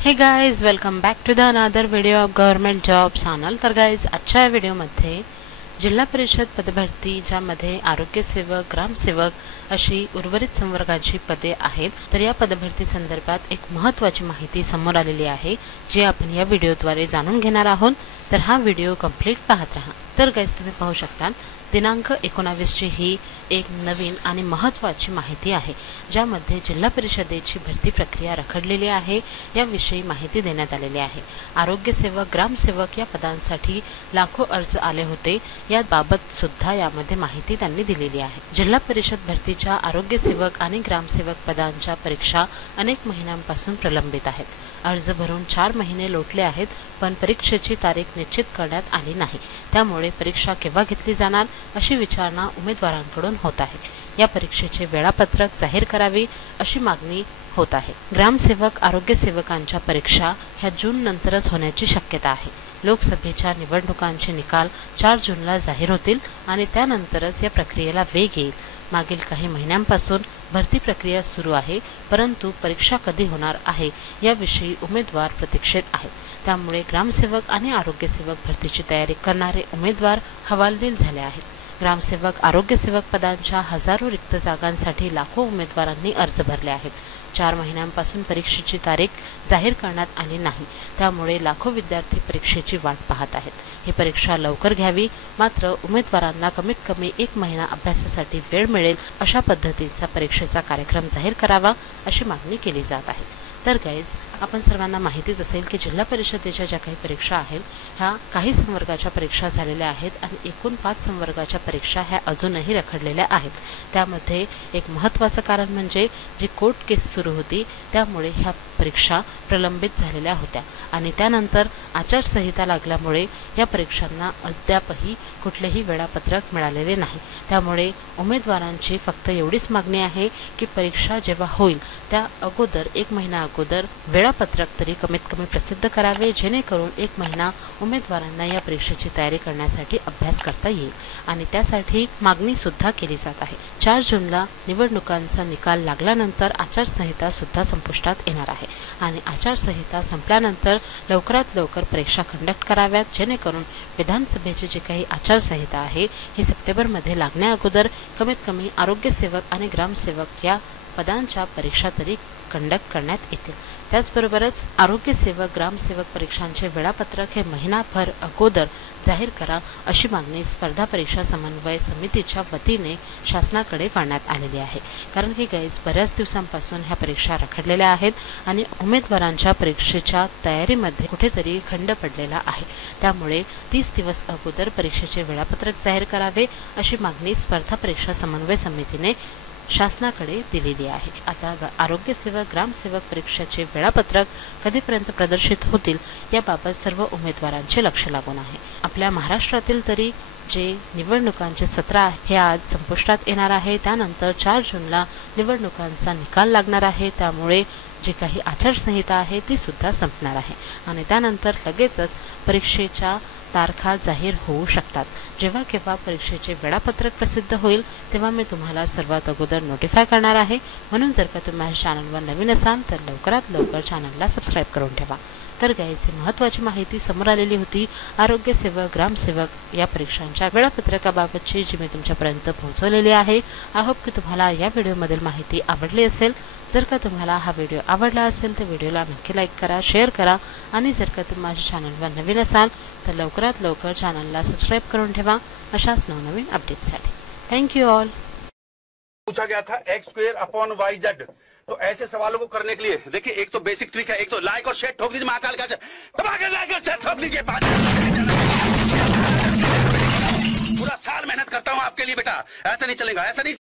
हे guys, welcome back to the another video of government job channel. तर guys, आजच्या व्हिडिओमध्ये जिल्हा परिषद पदभरती ज्यामध्ये आरोग्य सेवक, ग्रामसेवक अशी उर्वरित संवर्गाची पदे आहेत, तर या पदभरती संदर्भात एक महत्त्वाची माहिती समोर आलेली आहे जी आपण या व्हिडिओद्वारे जाणून घेणार आहोत। तर हा व्हिडिओ कंप्लीट पाहत राहा। तर गाइज, तुम्ही पाहू शकता दिनांक 19 ची ही एक नवीन आणि महत्त्वाची माहिती आहे ज्यामध्ये जिल्हा परिषदेची भरती प्रक्रिया रखडलेली आहे याविषयी माहिती देण्यात आलेली आहे। आरोग्य सेवक, ग्रामसेवक या पदांसाठी लाखो अर्ज आले होते, याबाबत सुद्धा यामध्ये माहिती त्यांनी दिलेली आहे। जिल्हा परिषद भरतीच्या आरोग्य सेवक आणि ग्रामसेवक पदांच्या परीक्षा अनेक महिन्यांपासून प्रलंबित आहेत। अर्ज भरून 4 महिने लोटले आहेत, पण परीक्षेची तारीख निश्चित करण्यात आली नाही। त्यामुळे परीक्षा केव्हा घेतली जाणार अशी विचारणा उमेदवारांकडून होत आहे। या परीक्षेचे वेळापत्रक जाहीर करावे अशी मागणी होत आहे। ग्रामसेवक, आरोग्य सेवकांच्या परीक्षा ह्या जून नंतरच होण्याची शक्यता आहे। लोकसभेच्या निवडणुकांचे निकाल 4 जूनला जाहीर होतील आणि त्यानंतरच या प्रक्रियेला वेग येईल। मागील काही महिन्यांपासून भरती प्रक्रिया सुरू आहे, परंतु परीक्षा कधी होणार आहे याविषयी उमेदवार प्रतीक्षेत आहेत। त्यामुळे ग्रामसेवक आणि आरोग्य सेवक भरतीची तयारी करणारे उमेदवार हवालदिल झाले आहेत। ग्रामसेवक, आरोग्य सेवक पदांच्या हजारो रिक्त जागांसाठी लाखो उमेदवारांनी अर्ज भरले आहेत। 4 महिन्यांपासून परीक्षेची तारीख जाहीर करण्यात आली नाही, त्यामुळे लाखो विद्यार्थी परीक्षेची वाट पाहत आहेत। ही परीक्षा लवकर घ्यावी, मात्र उमेदवारांना कमीत कमी 1 महिना अभ्यासासाठी वेळ मिळेल अशा पद्धतीचा परीक्षेचा कार्यक्रम जाहीर करावा अशी मागणी केली जात आहे। तर गाइज, आपण सर्वांना माहितीच असेल की जिल्हा परिषदेच्या ज्या काही परीक्षा आहेत ह्या काही संवर्गाच्या परीक्षा झालेल्या आहेत आणि एकूण 5 संवर्गाच्या परीक्षा ह्या अजूनही रखडलेल्या आहेत। त्यामध्ये एक महत्त्वाचं कारण म्हणजे जी कोर्ट केस सुरू होती त्यामुळे ह्या परीक्षा प्रलंबित झालेल्या होत्या आणि त्यानंतर आचारसंहिता लागल्यामुळे या परीक्षांना अद्यापही कुठलेही वेळापत्रक मिळालेले नाही। त्यामुळे उमेदवारांची फक्त एवढीच मागणी आहे की परीक्षा जेव्हा होईल त्या अगोदर 1 महिना अगोदर वेळापत्रक तरी कमीत कमी प्रसिद्ध करावे, जेणेकरून 1 महिना उमेदवारांना या परीक्षेची तयारी करण्यासाठी अभ्यास करता येईल आणि त्यासाठी मागणी सुद्धा केली जात आहे। 4 जूनला निवडणुकांचा निकाल लागल्यानंतर आचारसंहिता सुद्धा संपुष्टात येणार आहे आणि आचारसंहिता संपल्यानंतर लवकरात लवकर परीक्षा कंडक्ट कराव्यात, जेणेकरून विधानसभेची जी काही आचारसंहिता आहे ही सप्टेंबरमध्ये लागण्या अगोदर कमीत कमी आरोग्य सेवक आणि ग्रामसेवक या पदांच्या परीक्षा तरी कंडक्ट करण्यात येतील। त्याचबरोबरच आरोग्य सेवक, ग्रामसेवक परीक्षांचे वेळापत्रक हे महिनाभर अगोदर जाहीर करा अशी मागणी स्पर्धा परीक्षा समन्वय समितीच्या वतीने शासनाकडे करण्यात आलेली आहे। कारण की गाइज, बऱ्याच दिवसांपासून ह्या परीक्षा रखडलेल्या आहेत आणि उमेदवारांच्या परीक्षेच्या तयारीमध्ये कुठेतरी खंड पडलेला आहे। त्यामुळे 30 दिवस अगोदर परीक्षेचे वेळापत्रक जाहीर करावे अशी मागणी स्पर्धा परीक्षा समन्वय समितीने शासनाकडे दिलेली आहे। आता आरोग्य सेवक, ग्रामसेवक परीक्षेचे वेळापत्रक कधीपर्यंत प्रदर्शित होतील याबाबत सर्व उमेदवारांचे लक्ष लागून आहे। आपल्या महाराष्ट्रातील तरी जे निवडणुकांचे सत्र आहे हे आज संपुष्टात येणार आहे। त्यानंतर 4 जूनला निवडणुकांचा निकाल लागणार आहे, त्यामुळे जी काही आचारसंहिता आहे ती सुद्धा संपणार आहे आणि त्यानंतर लगेचच परीक्षेच्या तारखा जाहीर होऊ शकतात। जेव्हा केव्हा परीक्षेचे वेळापत्रक प्रसिद्ध होईल तेव्हा मी तुम्हाला सर्वात अगोदर नोटिफाय करणार आहे। म्हणून जर का तुम्ही माझ्या चॅनलवर नवीन असाल तर लवकरात लवकर चॅनलला सबस्क्राईब करून ठेवा। तर गाइज, ही महत्त्वाची माहिती समोर आलेली होती आरोग्य सेवक, ग्रामसेवक या परीक्षांच्या वेळापत्रकाबाबतची, जी मी तुमच्यापर्यंत पोहोचवलेली आहे। आय होप की तुम्हाला या व्हिडिओमधील माहिती आवडली असेल। जर का तुम्हाला हा व्हिडिओ आवडला असेल तर व्हिडिओला नक्की लाईक करा, शेअर करा आणि जर का तुम्ही माझ्या चॅनलवर नवीन असाल तर लवकरात लवकर चॅनलला सबस्क्राईब करून ठेवा अशाच नवनवीन अपडेट्ससाठी। Thank you all. पूछा गया था x²/y/z, तो ऐसे सवालों को करने के लिए देखिए, एक तो बेसिक ट्रिक है, एक तो लाइक और शेयर ठोक दीजिए, महाकाल का दबा के लाइक और शेयर ठोक दीजिए। पूरा साल मेहनत करता हूं आपके लिए बेटा, ऐसा नहीं चलेगा, ऐसा नहीं।